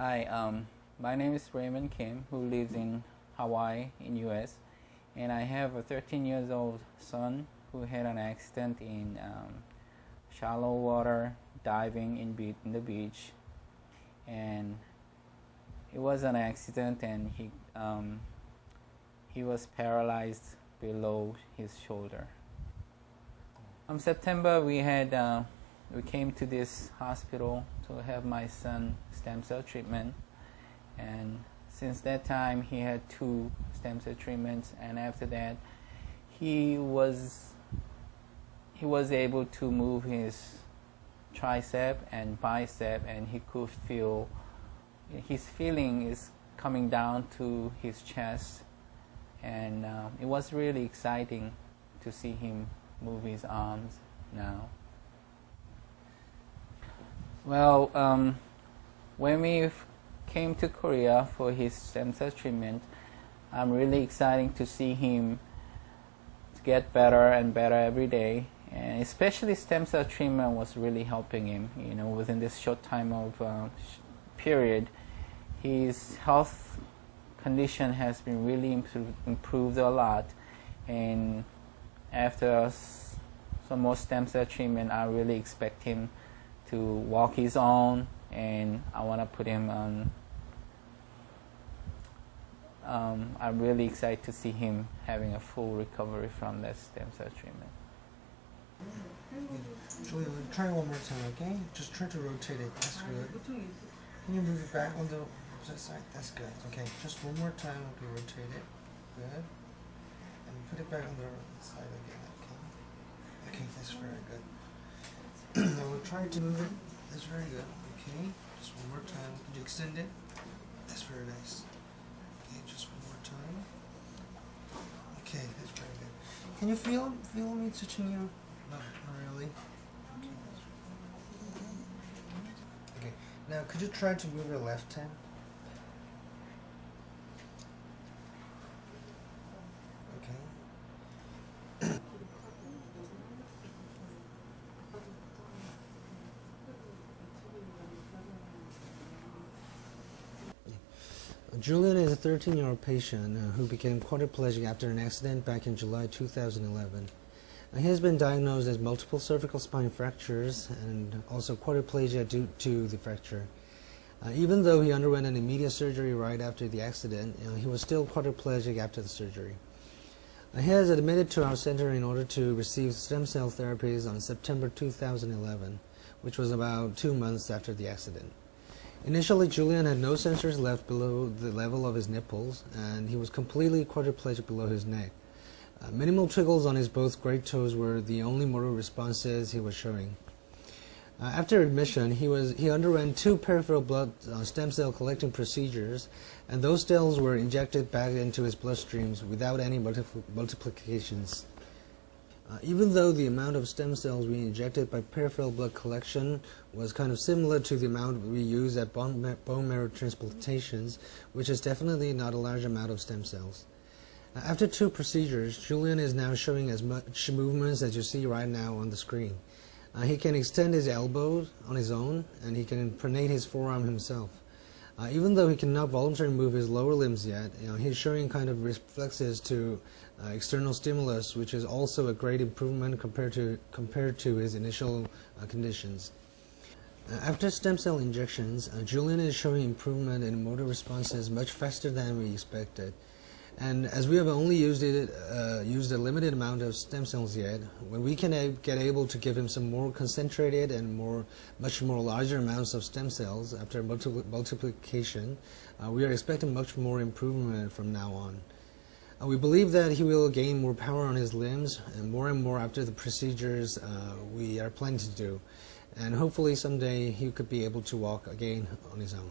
Hi, my name is Raymond Kim, who lives in Hawaii in US, and I have a 13 years old son who had an accident in shallow water diving in the beach, and it was an accident, and he was paralyzed below his shoulder. September we came to this hospital to have my son stem cell treatment, and since that time he had 2 stem cell treatments, and after that he was able to move his tricep and bicep, and he could feel his feeling is coming down to his chest, and it was really exciting to see him move his arms now. Well, when we came to Korea for his stem cell treatment, I'm really excited to see him get better and better every day, and especially stem cell treatment was really helping him. You know, within this short time of period, his health condition has been really improved a lot, and after some more stem cell treatment, I really expect him to walk his own, and I want to put him on. I'm really excited to see him having a full recovery from that stem cell treatment. Julia, try one more time, okay? Just try to rotate it. That's good. Can you move it back on the opposite side? That's good. Okay, just one more time. Okay, rotate it. Good. And put it back on the side again. Okay. Okay, that's very good. Now we'll try to move it. That's very good. Okay, just one more time. Could you extend it? That's very nice. Okay, just one more time. Okay, that's very good. Can you feel me touching you? No, not really. Okay, now could you try to move your left hand? Okay. Julian is a 13-year-old patient who became quadriplegic after an accident back in July 2011. He has been diagnosed as multiple cervical spine fractures and also quadriplegia due to the fracture. Even though he underwent an immediate surgery right after the accident, he was still quadriplegic after the surgery. He was admitted to our center in order to receive stem cell therapies on September 2011, which was about 2 months after the accident. Initially, Julian had no sensors left below the level of his nipples, and he was completely quadriplegic below his neck. Minimal twiggles on his both great toes were the only motor responses he was showing. After admission, he underwent 2 peripheral blood stem cell collecting procedures, and those cells were injected back into his bloodstreams without any multiplications. Even though the amount of stem cells we injected by peripheral blood collection was kind of similar to the amount we use at bone marrow transplantations, which is definitely not a large amount of stem cells. After 2 procedures, Julian is now showing as much movements as you see right now on the screen. He can extend his elbows on his own, and he can pronate his forearm himself. Even though he cannot voluntarily move his lower limbs yet, he's showing kind of reflexes to external stimulus, which is also a great improvement compared to his initial conditions. After stem cell injections, Julian is showing improvement in motor responses much faster than we expected. And as we have only used a limited amount of stem cells yet, when we can get able to give him some more concentrated and much more larger amounts of stem cells after multiplication, we are expecting much more improvement from now on. We believe that he will gain more power on his limbs and more after the procedures we are planning to do. And hopefully someday he could be able to walk again on his own.